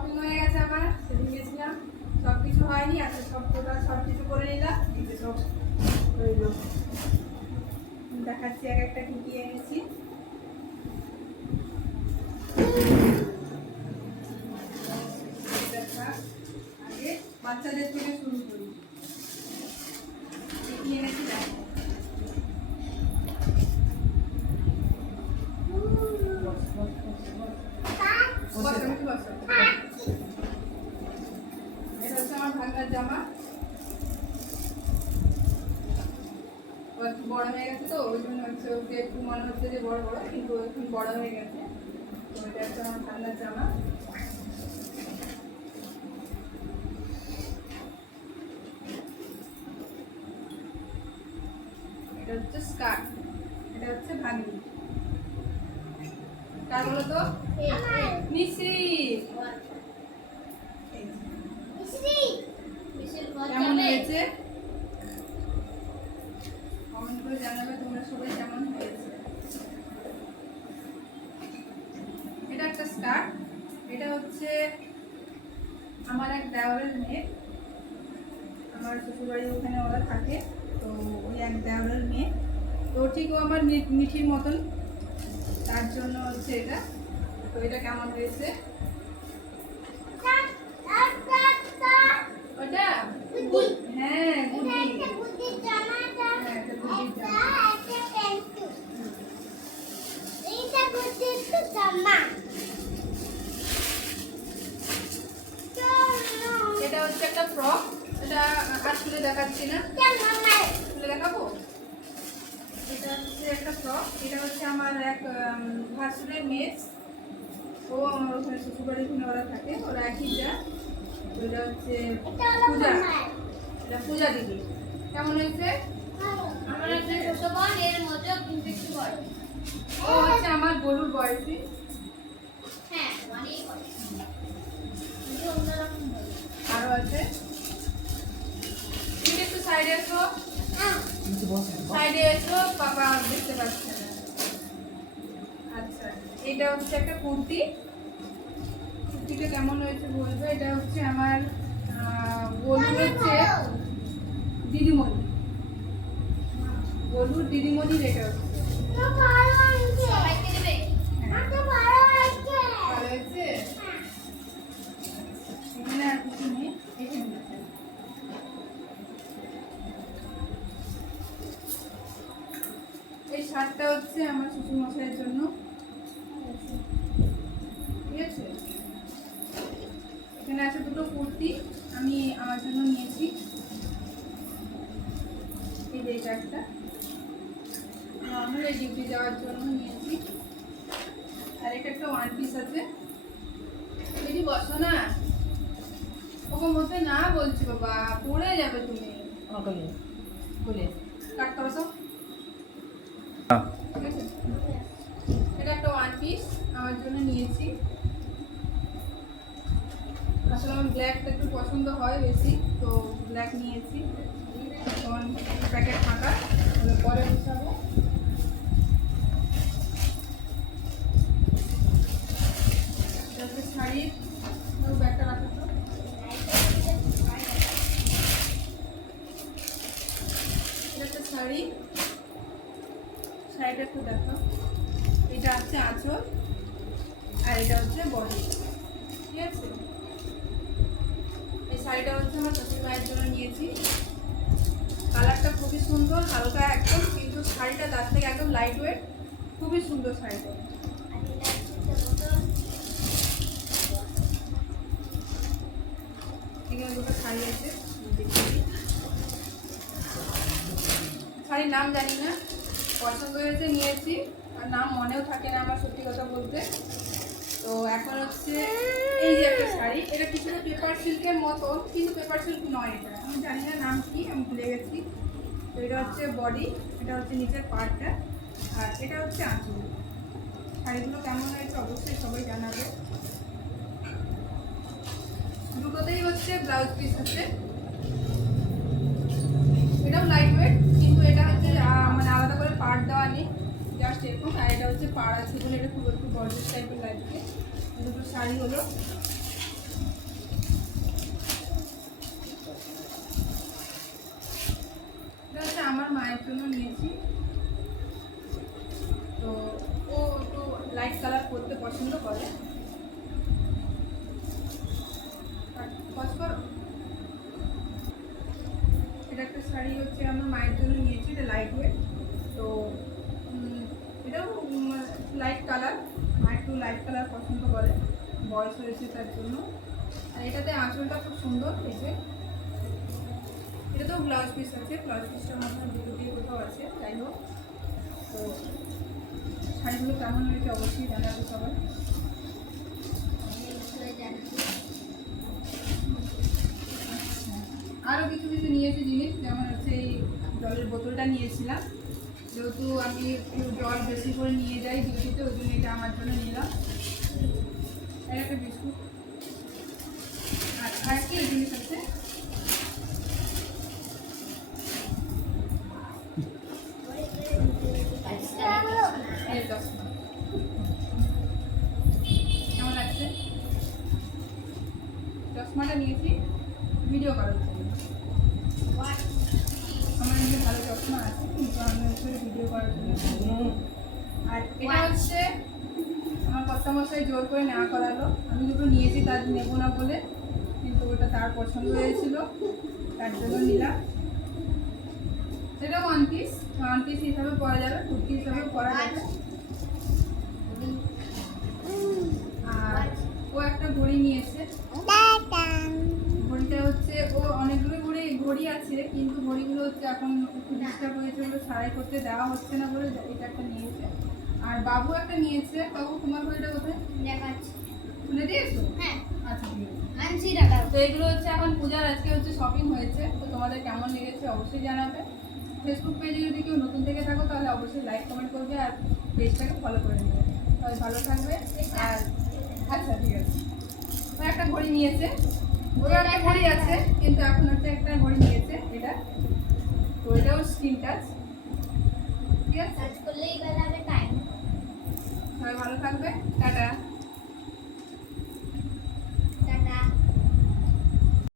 Shopping হয়ে গেছে আমার, সেদিন গেছিলাম সব কিছু হয়নি আজকে সব টোটাল সব কিছু করে নিলাম যে সব রইল। দেখাচ্ছি, এক একটা কি এনেছি। বাচ্চাদের থেকে শুরু করি কি কি এনেছি দেখো বসো, একটু বসো। এটা হচ্ছে আমার ভাঙ্গার জামা ও একটু বড় হয়ে গেছে তো ওকে একটু মনে হচ্ছে যে বড় বড় কিন্তু এখন বড় হয়ে গেছে। তো এটা হচ্ছে আমার ভাঙ্গার জামা। এটা হচ্ছে স্কার্ট। এটা হচ্ছে ভাঙ্গি। কার বলো তো? মিশ্রি কেমন হয়েছে? আমার এক দেওয়ারের মেয়ে। আমার শ্বশুরবাড়ি ওখানে ওরা থাকে, তো ওই এক দেওয়ারের মেয়ে। তো ঠিক ও আমার মিঠির মতন, তার জন্য হচ্ছে এটা। তো এটা কেমন হয়েছে? ওটা হ্যাঁ এটা গুড্ডির জামা এটা হচ্ছে একটা ফ্রক এটা আর খুলে না খুলে দেখাবো? এটা হচ্ছে একটা ফ্রক এটা হচ্ছে আমার এক ভাসুরের মেয়ে ও আমার ওখানে শ্বশুরবাড়ি ওখানে ওরা থাকে ওরা একই যা এটা হচ্ছে পূজা। এটা পূজা দিদি। কেমন হয়েছে? আমার একটা ছোট বোন এর মধ্যেও কিন্তু একটু বড়। ও হচ্ছে আমার গরুর বয়সী। হ্যাঁ অনেক বড়। আরও আছে? সাইডে এসো। সাইডে এসো পাপা দেখতে পাচ্ছে আচ্ছা এটা হচ্ছে একটা কুর্তি। কুর্তিটা কেমন হয়েছে বলবে? এটা হচ্ছে আমার গলুর হচ্ছে দিদিমণি। বন্ধুর দিদিমণির এটা হচ্ছে। মশাইয়ের জন্য। ঠিক আছে? এখানে আছে দুটো কুর্তি আমি আমার জন্য নিয়েছি। এই যে এটা একটা। নর্মাল ডিউটি যাওয়ার জন্য নিয়েছি। আর এটা একটা ওয়ান পিস আছে। দিদি বসো না। ওকে মধ্যে না বলছি বাবা পড়ে যাবে তুমি। কাটতে বসো। ঠিক আছে এটা একটা ওয়ান পিস আমার জন্য নিয়েছি। আসলে আমার ব্ল্যাকটা একটু পছন্দ হয় বেশি, তো ব্ল্যাক নিয়েছি। এখন প্যাকেট ফাঁকা পরে বসাবো। শাড়ির ব্যাগটা রাখো শাড়ি। শাড়িটা একটু দেখো। এটা হচ্ছে আঁচল, আর এটা হচ্ছে বডি। ঠিক আছে? এই শাড়িটা হচ্ছে আমার শ্বশুর মায়ের জন্য নিয়েছি। কালারটা খুবই সুন্দর, হালকা একদম, কিন্তু শাড়িটা তার থেকে একদম লাইট ওয়েট খুবই সুন্দর শাড়িটা। দুটো শাড়ি আছে শাড়ির নাম জানি না। পছন্দ হয়েছে নিয়েছি। নাম মনেও থাকে না আমার সত্যি কথা বলতে। তো এখন হচ্ছে এই যে একটা শাড়ি, এটা কিছুটা পেপার সিল্কের মতো কিন্তু পেপার সিল্ক নয় এটা। আমি জানি না নাম কি, আমি ভুলে গেছি। তো এটা হচ্ছে বডি এটা হচ্ছে নিচের পার্টটা আর এটা হচ্ছে আঁচল। শাড়িগুলো কেমন হয়েছে অবশ্যই সবাই জানাবে। দুটোতেই হচ্ছে ব্লাউজ পিস আছে এটাও লাইট ওয়েট কিন্তু এটা হচ্ছে মানে আলাদা করে পার্ট দেওয়া নেই। জাস্ট এরকম আর এটা হচ্ছে পাড় আছে বলে এটা খুব একটু গর্জেস টাইপের লাগবে দুটো শাড়ি হলো। আমার মায়ের জন্য নিয়েছি। লাইট কালার পছন্দ করে, বয়স হয়েছে তার জন্য। আর এটাতে আঁচলটা খুব সুন্দর, এই যে। এটা তো ব্লাউজ পিস আছে ব্লাউজ পিসটার মধ্যে দুটো দিয়ে কোথাও আছে, যাই হোক। তো শাড়িগুলো কেমন হয়েছে অবশ্যই জানাবে সবাই। আরও কিছু কিছু নিয়েছি জিনিস, যেমন হচ্ছে এই জলের বোতলটা নিয়েছিলাম। যেহেতু আমি একটু জল বেশি করে নিয়ে যাই ডিউটিতে, ওই জন্য এটা আমার জন্য নিলাম। আর একটা বিস্কুট। আর আর কি জিনিস আছে? চশমাটা নিয়েছি। ভিডিও করার জন্য আমার নিজে ভালো চশমা আছে কিন্তু আমি হচ্ছে ভিডিও করার জন্য নিয়েছি। আমার কর্তামশাই জোর করে নেওয়া করালো। আমি দুটো নিয়েছি, তার নেব না বলে, কিন্তু ওটা তার পছন্দ হয়েছিল, তার জন্য নিলাম। সেটা ওয়ান পিস ওয়ান পিস হিসাবে পরা যাবে, কুর্তি হিসাবে পরা যাবে। আর ও একটা ঘড়ি নিয়েছে। ঘড়ি আছে কিন্তু ঘড়িগুলো হচ্ছে এখন একটু ডিস্টার্ব হয়েছে ওগুলো সারাই করতে দেওয়া হচ্ছে না বলে এটা একটা নিয়েছে আর বাবু একটা নিয়েছে বাবু তোমার ঘড়িটা কোথায়? খুলে দিয়েছ? হ্যাঁ। আচ্ছা আনছি টাকা তো এগুলো হচ্ছে এখন পূজার আজকে হচ্ছে শপিং হয়েছে তো তোমাদের কেমন লেগেছে অবশ্যই জানাবে। ফেসবুক পেজে যদি কেউ নতুন থেকে থাকো তাহলে অবশ্যই লাইক কমেন্ট করবে আর পেজটাকে ফলো করে নেবে। সবাই ভালো থাকবে। আর আচ্ছা ঠিক আছে। একটা ঘড়ি নিয়েছে। ওর একটা ঘড়ি আছে কিন্তু এখন হচ্ছে একটা ঘড়ি নিয়েছে এটা। তো এটাও স্ক্রিন টাচ ঠিক আছে? করলেই টাইম সবাই ভালো থাকবে। টাটা।